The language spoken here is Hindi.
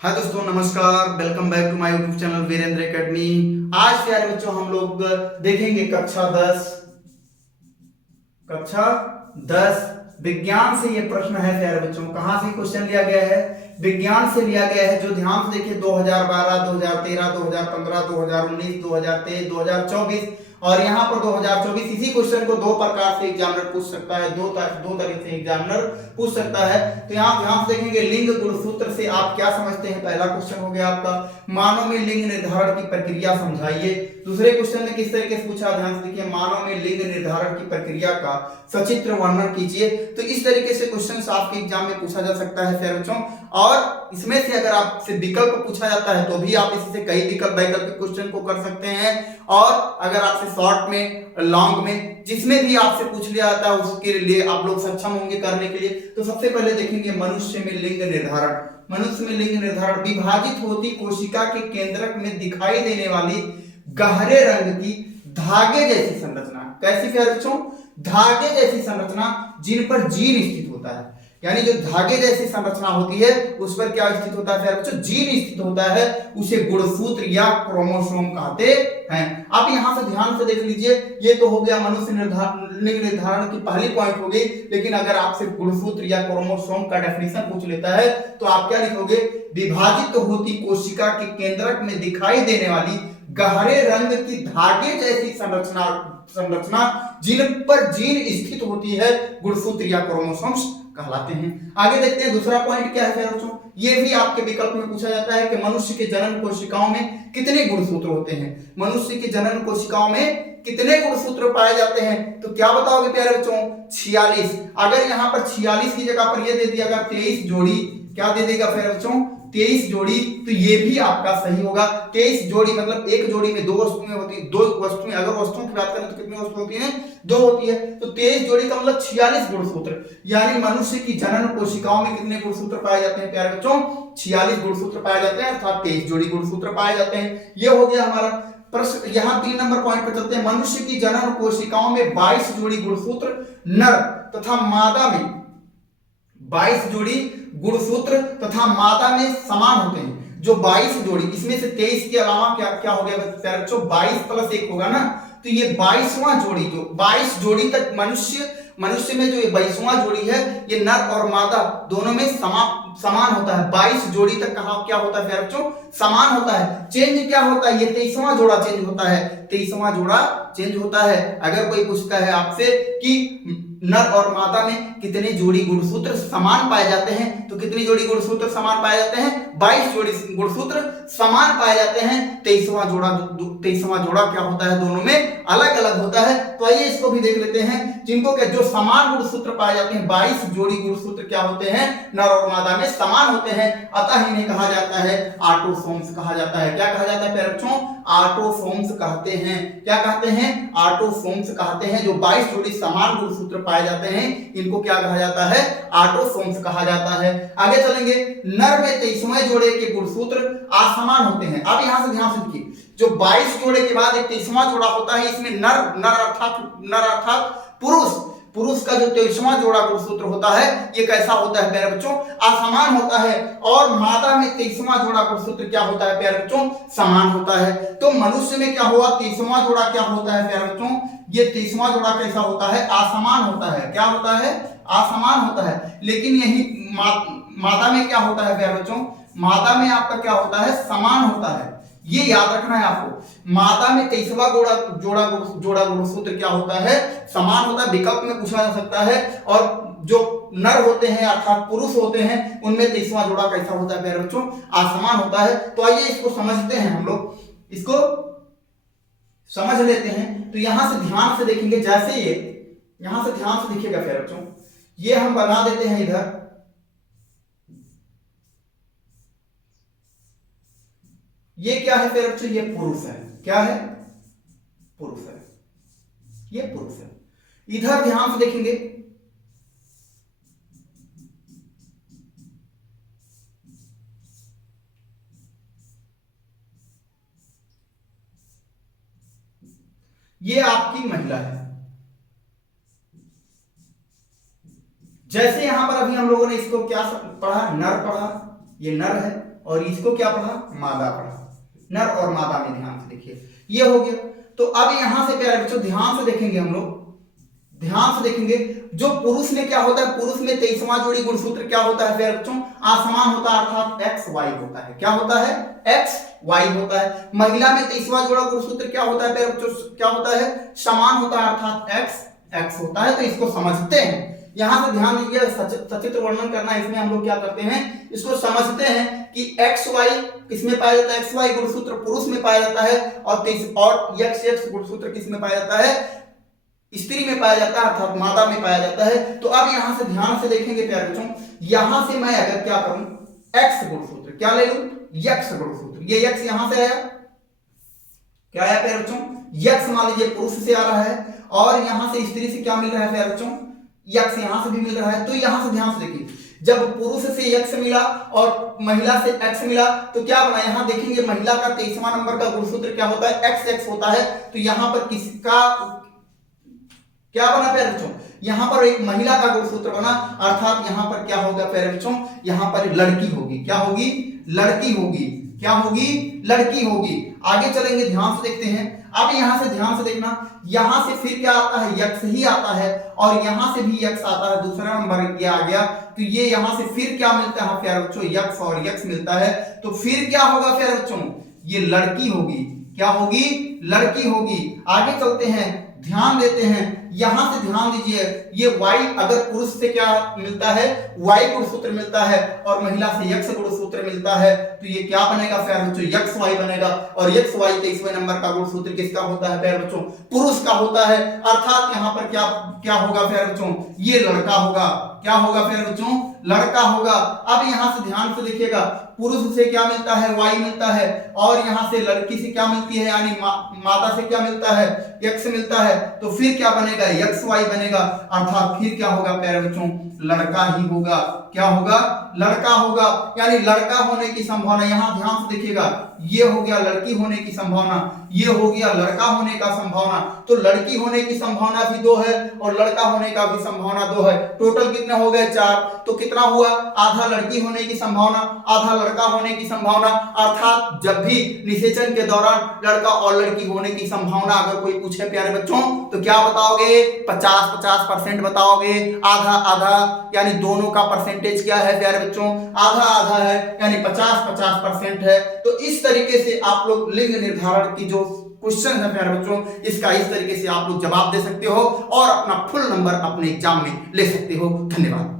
हाय दोस्तों, नमस्कार। Welcome back to my YouTube channel Virendra academy. आज प्यारे बच्चों हम लोग देखेंगे कक्षा 10 विज्ञान से ये प्रश्न है। प्यारे बच्चों, कहां से क्वेश्चन लिया गया है? विज्ञान से लिया गया है। जो ध्यान से देखिए 2012, 2013, 2015, 2019, 2023, 2024 और यहाँ पर 2024। इसी क्वेश्चन को दो प्रकार से एग्जामिनर पूछ सकता है, दो तरीके से एग्जामिनर पूछ सकता है। तो यहाँ ध्यान से देखेंगे लिंग गुणसूत्र से आप क्या समझते हैं। पहला क्वेश्चन हो गया आपका, मानव में लिंग निर्धारण की प्रक्रिया समझाइए। दूसरे क्वेश्चन में किस तरीके से पूछा, ध्यान से देखिए, मानव में लिंग निर्धारण की प्रक्रिया का सचित्र वर्णन कीजिए। तो इस तरीके से क्वेश्चन आपके एग्जाम में पूछा जा सकता है प्यारे बच्चों। और इसमें से अगर आपसे विकल्प पूछा जाता है तो भी आप इससे कई वैकल्पिक क्वेश्चन को कर सकते हैं। और अगर आपसे शॉर्ट में, लॉन्ग में, जिसमें भी आपसे पूछ लिया जाता है उसके लिए आप लोग सक्षम होंगे करने के लिए। तो सबसे पहले देखेंगे मनुष्य में लिंग निर्धारण। मनुष्य में लिंग निर्धारण, विभाजित होती कोशिका के केंद्रक में दिखाई देने वाली गहरे रंग की धागे जैसी संरचना। कैसी प्यारे बच्चों? धागे जैसी संरचना जिन पर जीन स्थित होता है। यानी जो धागे जैसी संरचना होती है उस पर क्या स्थित होता है प्यारे बच्चों? जीन स्थित होता है। उसे गुणसूत्र या क्रोमोसोम कहते हैं। आप यहां से ध्यान से देख लीजिए, ये तो हो गया मनुष्य लिंग निर्धारण की पहली पॉइंट हो गई। लेकिन अगर आपसे गुणसूत्र या क्रोमोसोम का डेफिनेशन पूछ लेता है तो आप क्या लिखोगे? विभाजित होती कोशिका के केंद्रक में दिखाई देने वाली गहरे रंग की धागे जैसी संरचना जिन पर जीन स्थित होती है गुणसूत्र या क्रोमोसोम्स कहलाते हैं। आगे देखते हैं दूसरा पॉइंट क्या है बच्चों। ये भी आपके विकल्प में पूछा जाता है कि मनुष्य के जनन कोशिकाओं में कितने गुणसूत्र होते हैं। मनुष्य की जनन कोशिकाओं में कितने गुणसूत्र पाए जाते हैं? तो क्या बताओगे प्यारे बच्चों? 46। अगर यहाँ पर 46 की जगह पर ये दे दिया अगर 23 जोड़ी, क्या दे देगा प्यारे बच्चों? 23 जोड़ी। तो ये भी आपका सही होगा। 23 जोड़ी मतलब एक जोड़ी में दो वस्तुएं होती है। दो वस्तुएं, अगर वस्तुओं की बात करें तो कितनी वस्तु होती है? दो होती है। तो 23 जोड़ी का मतलब 46 गुणसूत्र। यानी मनुष्य की जनन कोशिकाओं में कितने गुणसूत्र पाए जाते हैं प्यारे बच्चों? 46 गुणसूत्र पाए जाते हैं, अर्थात 23 जोड़ी गुणसूत्र पाए जाते हैं। ये हो गया हमारा प्रश्न। यहाँ 3 नंबर पॉइंट पर चलते हैं। मनुष्य की जनन कोशिकाओं में 22 जोड़ी गुणसूत्र नर तथा मादा में 22 जोड़ी गुणसूत्र तथा मादा में समान होते हैं। जो 22 जोड़ी, इसमें से 23 के अलावा क्या क्या हो गया प्यारे बच्चों? 22 प्लस 1 होगा ना। तो ये 22वां जोड़ी, जो 22 जोड़ी तक मनुष्य में जो ये 22वां जोड़ी है ये नर और मादा दोनों में समान होता है। 22 जोड़ी तक कहा क्या होता है प्यारे बच्चों? समान होता है। चेंज क्या होता है? ये 23वां जोड़ा चेंज होता है। 23वां जोड़ा चेंज होता है। अगर कोई पूछता है आपसे कि नर और मादा में कितने जोड़ी गुणसूत्र समान पाए जाते हैं, तो कितनी जोड़ी गुणसूत्र समान पाए जाते हैं? 22 जोड़ी गुणसूत्र समान पाए जाते हैं। 23वां जोड़ा क्या होता है? दोनों में अलग अलग होता है। तो आइए इसको भी देख लेते हैं। जिनको क्या, जो समान गुणसूत्र पाए जाते हैं, 22 जोड़ी गुणसूत्र क्या होते हैं? नर और मादा में समान होते हैं। अतः इन्हें कहा जाता है ऑटोसोम्स कहा जाता है। क्या कहा जाता है प्यारे बच्चों? ऑटोसोम्स कहते हैं। क्या कहते हैं? ऑटोसोम्स कहते हैं। जो 22 जोड़ी समान गुणसूत्र पाए जाते हैं इनको क्या कहा जाता है? ऑटोसोम्स कहा जाता है। आगे चलेंगे। नर में 23वें जोड़े के गुणसूत्र असमान होते हैं। अब यहां से ध्यान से देखिए, जो 22 जोड़े के बाद एक 23वां जोड़ा होता है, इसमें नर अर्थात पुरुष का जो 23वां जोड़ा गुणसूत्र होता है ये कैसा होता है प्यारे बच्चों? असमान होता है। और मादा में 23वां जोड़ा गुणसूत्र क्या होता है प्यारे बच्चों? समान होता है। तो मनुष्य में क्या हुआ? 23वां जोड़ा क्या होता है प्यारे बच्चों? ये 23वां जोड़ा कैसा होता है? असमान होता है। क्या होता है? असमान होता है। लेकिन यही मादा में क्या होता है प्यारे बच्चों? मादा में आपका क्या होता है? समान होता है। ये याद रखना है आपको। मादा में 23वां जोड़ा गुणसूत्र क्या होता है? समान होता है। विकल्प में पूछा जा सकता है। और जो नर होते हैं अर्थात पुरुष होते हैं उनमें 23वां जोड़ा कैसा होता है प्यारे बच्चों? असमान होता है। तो आइए इसको समझते हैं, हम लोग इसको समझ लेते हैं। तो यहां से ध्यान से देखेंगे, जैसे ये यहां से ध्यान से देखिएगा प्यारे बच्चों, ये हम बना देते हैं इधर। ये क्या है प्यारे बच्चों? ये पुरुष है। क्या है? पुरुष है। ये पुरुष है। इधर ध्यान से देखेंगे, ये आपकी महिला है। जैसे यहां पर अभी हम लोगों ने इसको क्या पढ़ा? नर पढ़ा, ये नर है और इसको क्या पढ़ा, मादा पढ़ा। नर और मादा में ध्यान से देखिए, ये हो गया। तो अब यहां से प्यारे बच्चों ध्यान से देखेंगे हम लोग, ध्यान से देखेंगे जो पुरुष में क्या होता है, पुरुष में 23वां जोड़ी गुणसूत्र क्या होता है प्यारे बच्चों, असमान होता है अर्थात एक्स वाई होता है। क्या होता है, एक्स वाई होता है। महिला में 23वां जोड़ा गुणसूत्र क्या होता है प्यारे बच्चों, क्या होता है, समान होता है अर्थात एक्स एक्स होता है। तो इसको समझते हैं, यहां से ध्यान दीजिए, सचित्र वर्णन करना है, इसमें हम लोग क्या करते हैं, इसको समझते हैं कि एक्स वाई किसमें पाया जाता है, एक्स वाई गुणसूत्र पुरुष में पाया जाता है और एक्स एक्स गुणसूत्र किसमें पाया जाता है, स्त्री में पाया जाता है अर्थात मादा में पाया जाता है। तो अब यहां से ध्यान से देखेंगे प्यारे बच्चों, यहां से मैं अगर क्या करूं, एक्स गुणसूत्र क्या ले लूं, यक्ष गुणसूत्र, ये यक्ष यहां से आया, क्या आया प्यारे बच्चों, यक्ष मान लीजिए पुरुष से आ रहा है और यहां से स्त्री से क्या मिल रहा है प्यारे बच्चों, यक्ष यहां से भी मिल रहा है। तो यहां से ध्यान से देखिए, जब पुरुष से यक्ष मिला और महिला से एक्स मिला तो क्या बना, यहां देखेंगे महिला का 23वां नंबर का गुणसूत्र क्या होता है, एक्स एक्स होता है। तो यहां पर किसका क्या बना प्यारे बच्चों, यहां पर एक महिला का गुणसूत्र बना अर्थात यहां पर क्या होगा प्यारे बच्चों, यहां पर लड़की होगी। क्या होगी, लड़की होगी। क्या होगी, लड़की होगी। आगे चलेंगे, ध्यान से देखते हैं। अब यहां से ध्यान से देखना, यहां से फिर क्या आता है, यक्ष ही आता है और यहां से भी यक्ष आता है, दूसरा नंबर ये आ गया। तो ये यहां से फिर क्या मिलता है प्यारे बच्चों, यक्ष और यक्ष मिलता है। तो फिर क्या होगा प्यारे बच्चों, ये लड़की होगी। क्या होगी, लड़की होगी। आगे चलते हैं, ध्यान देते हैं, यहां से ध्यान दीजिए, ये वाई अगर पुरुष से क्या मिलता है, वाई गुणसूत्र मिलता है और महिला से यक्ष गुणसूत्र मिलता है। तो ये क्या बनेगा प्यारे बच्चों, यक्ष वाई बनेगा। और यक्ष वाई 23वें नंबर का गुणसूत्र किसका होता है प्यारे बच्चों, पुरुष का होता है। अर्थात यहां पर क्या क्या होगा प्यारे बच्चों, ये लड़का होगा। क्या होगा प्यारे बच्चों, लड़का होगा। अब यहां से ध्यान से देखिएगा, पुरुष से क्या मिलता है, वाई मिलता है और यहां से लड़की से क्या मिलती है, यानी माता से क्या मिलता है, यक्ष मिलता है। तो फिर क्या बनेगा, यक्ष वाई बनेगा अर्थात फिर क्या होगा प्यारे बच्चों, लड़का ही होगा। क्या होगा, लड़का होगा। यानी लड़का होने की संभावना, यहां ध्यान से देखिएगा, ये हो गया लड़की होने की संभावना, ये हो गया लड़का होने का संभावना। तो लड़की होने की संभावना भी 2 है और लड़का होने का भी संभावना 2 है। टोटल कितने हो गए, 4। तो कितना हुआ, आधा लड़की होने की संभावना, आधा लड़का होने की संभावना। अर्थात जब भी निषेचन के दौरान लड़का और लड़की होने की संभावना अगर कोई पूछे प्यारे बच्चों, तो क्या बताओगे, 50-50% बताओगे। आधा आधा यानी दोनों का परसेंटेज क्या है प्यारे बच्चों, आधा आधा है, यानी 50-50% है। तो इस तरीके से आप लोग लिंग निर्धारण की जो क्वेश्चन है प्यारे बच्चों, इसका इस तरीके से आप लोग जवाब दे सकते हो और अपना फुल नंबर अपने एग्जाम में ले सकते हो। धन्यवाद।